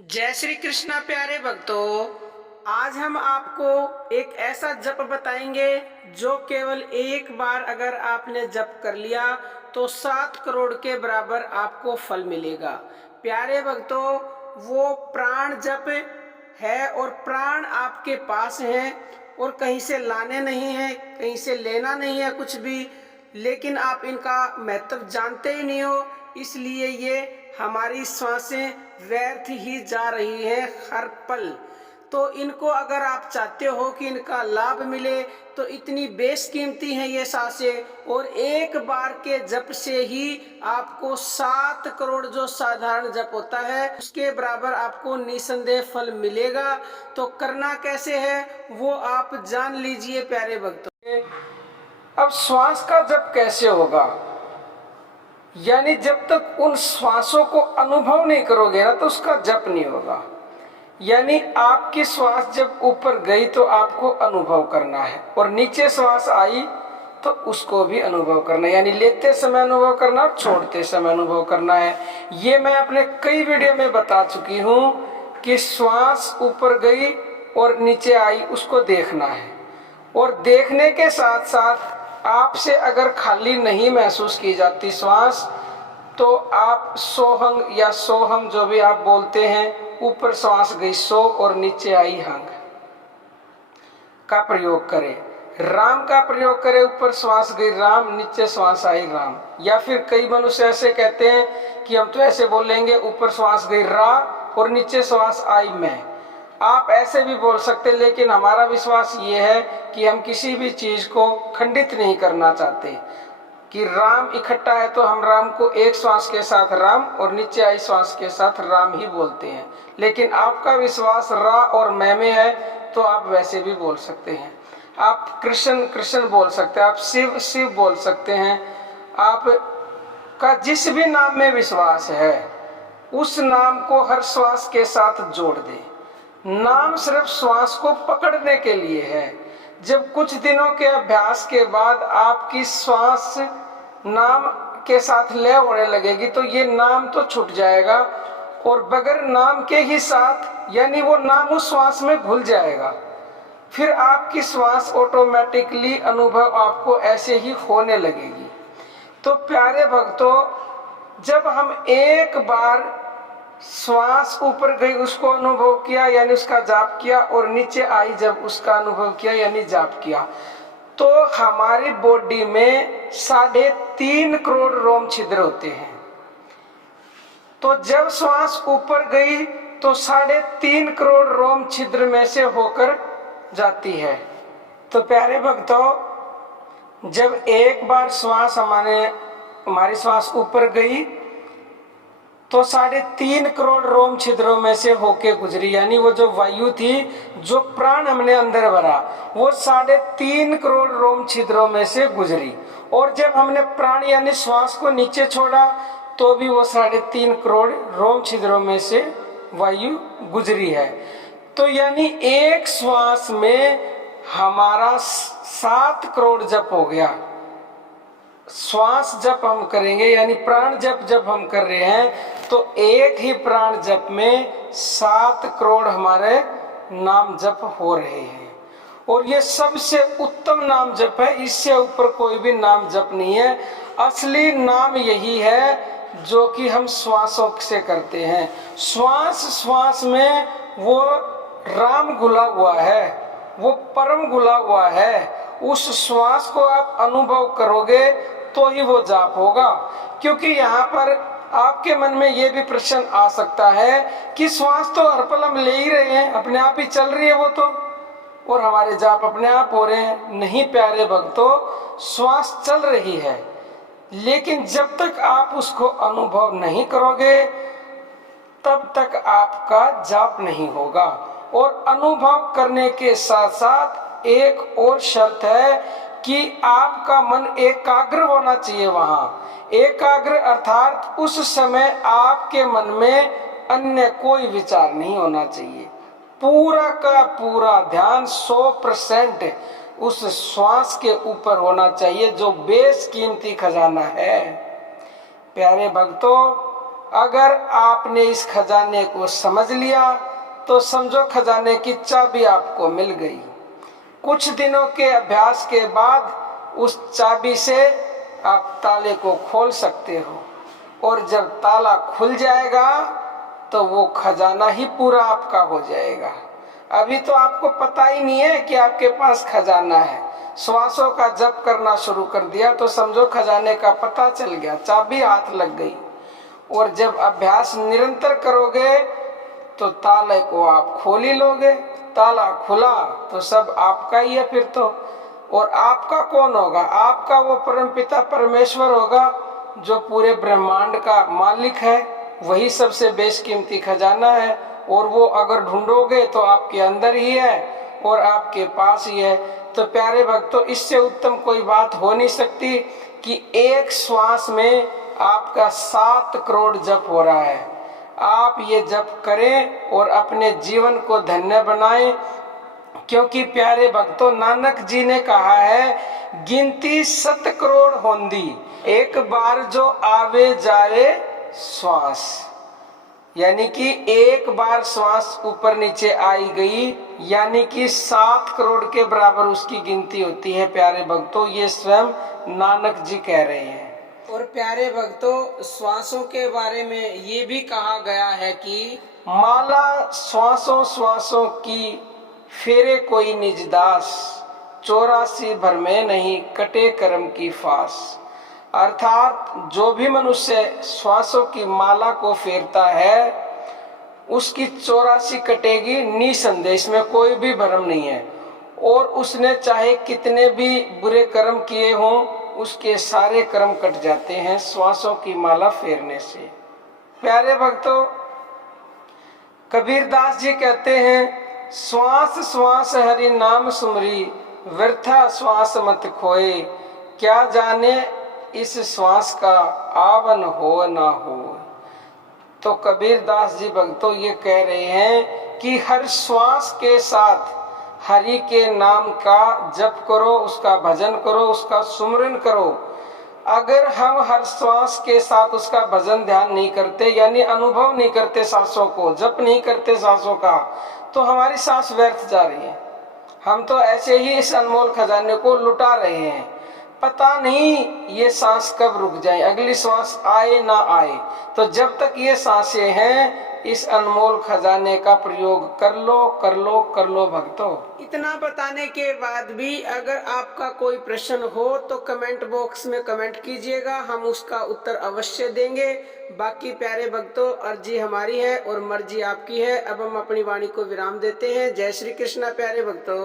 जय श्री कृष्णा प्यारे भक्तों। आज हम आपको एक ऐसा जप बताएंगे जो केवल एक बार अगर आपने जप कर लिया तो 7 करोड़ के बराबर आपको फल मिलेगा। प्यारे भक्तों, वो प्राण जप है और प्राण आपके पास है और कहीं से लाने नहीं है, कहीं से लेना नहीं है कुछ भी, लेकिन आप इनका महत्व जानते ही नहीं हो, इसलिए ये हमारी सांसें व्यर्थ ही जा रही है हर पल। तो इनको अगर आप चाहते हो कि इनका लाभ मिले तो इतनी बेशकीमती हैं ये सांसें, और एक बार के जप से ही आपको 7 करोड़ जो साधारण जप होता है उसके बराबर आपको निसंदेह फल मिलेगा। तो करना कैसे है वो आप जान लीजिए प्यारे भक्तों। अब श्वास का जप कैसे होगा, यानी जब तक उन श्वासों को अनुभव नहीं करोगे ना तो उसका जप नहीं होगा। यानी आपकी श्वास जब ऊपर गई तो आपको अनुभव करना है, और नीचे श्वास आई तो उसको भी अनुभव करना है, यानी लेते समय अनुभव करना और छोड़ते समय अनुभव करना है। ये मैं अपने कई वीडियो में बता चुकी हूँ कि श्वास ऊपर गई और नीचे आई उसको देखना है, और देखने के साथ साथ आपसे अगर खाली नहीं महसूस की जाती श्वास तो आप सोहंग या सोहम जो भी आप बोलते हैं, ऊपर श्वास गई सो और नीचे आई हंग का प्रयोग करें। राम का प्रयोग करें, ऊपर श्वास गई राम, नीचे श्वास आई राम। या फिर कई मनुष्य ऐसे कहते हैं कि हम तो ऐसे बोलेंगे, ऊपर श्वास गई रा और नीचे श्वास आई मैं। आप ऐसे भी बोल सकते, लेकिन हमारा विश्वास ये है कि हम किसी भी चीज को खंडित नहीं करना चाहते कि राम इकट्ठा है तो हम राम को एक श्वास के साथ राम और नीचे आई श्वास के साथ राम ही बोलते हैं। लेकिन आपका विश्वास रा और मैं में है तो आप वैसे भी बोल सकते हैं। आप कृष्ण कृष्ण बोल सकते हैं, आप शिव शिव बोल सकते हैं। आप का जिस भी नाम में विश्वास है उस नाम को हर श्वास के साथ जोड़ दे। नाम सिर्फ श्वास को पकड़ने के लिए है। जब कुछ दिनों के अभ्यास के बाद आपकी श्वास नाम के साथ लय होने लगेगी तो ये नाम तो छूट जाएगा, और बगैर नाम के ही साथ यानी वो नाम उस श्वास में घुल जाएगा। फिर आपकी श्वास ऑटोमेटिकली अनुभव आपको ऐसे ही होने लगेगी। तो प्यारे भक्तों, जब हम एक बार श्वास ऊपर गई उसको अनुभव किया यानी उसका जाप किया, और नीचे आई जब उसका अनुभव किया यानी जाप किया, तो हमारी बॉडी में 3.5 करोड़ रोम छिद्र होते हैं। तो जब श्वास ऊपर गई तो 3.5 करोड़ रोम छिद्र में से होकर जाती है। तो प्यारे भक्तों, जब एक बार श्वास हमारी श्वास ऊपर गई तो 3.5 करोड़ रोम छिद्रों में से होके गुजरी, यानी वो जो वायु थी, जो प्राण हमने अंदर भरा, वो 3.5 करोड़ रोम छिद्रों में से गुजरी। और जब हमने प्राण यानी श्वास को नीचे छोड़ा तो भी वो 3.5 करोड़ रोम छिद्रों में से वायु गुजरी है। तो यानी एक श्वास में हमारा 7 करोड़ जप हो गया। श्वास जप हम करेंगे यानी प्राण जप जब हम कर रहे हैं तो एक ही प्राण जप में 7 करोड़ हमारे नाम जप हो रहे हैं, और ये सबसे उत्तम नाम जप है। इससे ऊपर कोई भी नाम जप नहीं है। असली नाम यही है जो कि हम श्वासों से करते हैं। श्वास श्वास में वो राम घुला हुआ है, वो परम घुला हुआ है। उस श्वास को आप अनुभव करोगे तो ही वो जाप होगा। क्योंकि यहाँ पर आपके मन में ये भी प्रश्न आ सकता है कि श्वास तो हर पल हम ले ही रहे हैं, अपने आप ही चल रही है वो तो, और हमारे जाप अपने आप हो रहे हैं। नहीं प्यारे भक्तों, श्वास चल रही है, लेकिन जब तक आप उसको अनुभव नहीं करोगे तब तक आपका जाप नहीं होगा। और अनुभव करने के साथ साथ एक और शर्त है कि आपका मन एकाग्र होना चाहिए। वहां एकाग्र अर्थात उस समय आपके मन में अन्य कोई विचार नहीं होना चाहिए। पूरा का पूरा ध्यान 100% उस श्वास के ऊपर होना चाहिए जो बेशकीमती खजाना है। प्यारे भक्तों, अगर आपने इस खजाने को समझ लिया तो समझो खजाने की चाबी आपको मिल गई। कुछ दिनों के अभ्यास के बाद उस चाबी से आप ताले को खोल सकते हो, और जब ताला खुल जाएगा तो वो खजाना ही पूरा आपका हो जाएगा। अभी तो आपको पता ही नहीं है कि आपके पास खजाना है। श्वासों का जप करना शुरू कर दिया तो समझो खजाने का पता चल गया, चाबी हाथ लग गई। और जब अभ्यास निरंतर करोगे तो ताले को आप खोल ही लोगे। ताला खुला तो सब आपका ही है फिर तो। और आपका कौन होगा? आपका वो परमपिता परमेश्वर होगा जो पूरे ब्रह्मांड का मालिक है। वही सबसे बेशकीमती खजाना है, और वो अगर ढूंढोगे तो आपके अंदर ही है और आपके पास ही है। तो प्यारे भक्तों, इससे उत्तम कोई बात हो नहीं सकती कि एक श्वास में आपका 7 करोड़ जप हो रहा है। आप ये जप करें और अपने जीवन को धन्य बनाएं, क्योंकि प्यारे भक्तों, नानक जी ने कहा है, गिनती 7 करोड़ होंदी, एक बार जो आवे जावे श्वास। यानी कि एक बार श्वास ऊपर नीचे आई गई यानी कि 7 करोड़ के बराबर उसकी गिनती होती है। प्यारे भक्तों, ये स्वयं नानक जी कह रहे हैं। और प्यारे भक्तों, श्वासों के बारे में ये भी कहा गया है कि माला श्वासों श्वासों की, फेरे कोई निज दास, 84 भर में नहीं कटे कर्म की फास। अर्थात जो भी मनुष्य श्वासों की माला को फेरता है उसकी 84 कटेगी निसंदेह, इसमें कोई भी भ्रम नहीं है। और उसने चाहे कितने भी बुरे कर्म किए हों, उसके सारे कर्म कट जाते हैं श्वासों की माला फेरने से। प्यारे भक्तों, कबीरदास जी कहते हैं, श्वास श्वास हरि नाम सुमरी, व्यर्था श्वास मत खोए, क्या जाने इस श्वास का आवन हो ना हो। तो कबीरदास जी भक्तों ये कह रहे हैं कि हर श्वास के साथ हरि के नाम का जप करो, उसका भजन करो, उसका सुमरन करो। अगर हम हर श्वास के साथ उसका भजन ध्यान नहीं करते, यानी अनुभव नहीं करते सांसों को, जप नहीं करते सांसों का, तो हमारी सांस व्यर्थ जा रही है। हम तो ऐसे ही इस अनमोल खजाने को लुटा रहे हैं। पता नहीं ये सांस कब रुक जाए, अगली सांस आए ना आए। तो जब तक ये सांसें हैं, इस अनमोल खजाने का प्रयोग कर लो कर लो कर लो भक्तों। इतना बताने के बाद भी अगर आपका कोई प्रश्न हो तो कमेंट बॉक्स में कमेंट कीजिएगा, हम उसका उत्तर अवश्य देंगे। बाकी प्यारे भक्तों, अर्जी हमारी है और मर्जी आपकी है। अब हम अपनी वाणी को विराम देते हैं। जय श्री कृष्णा प्यारे भक्तों।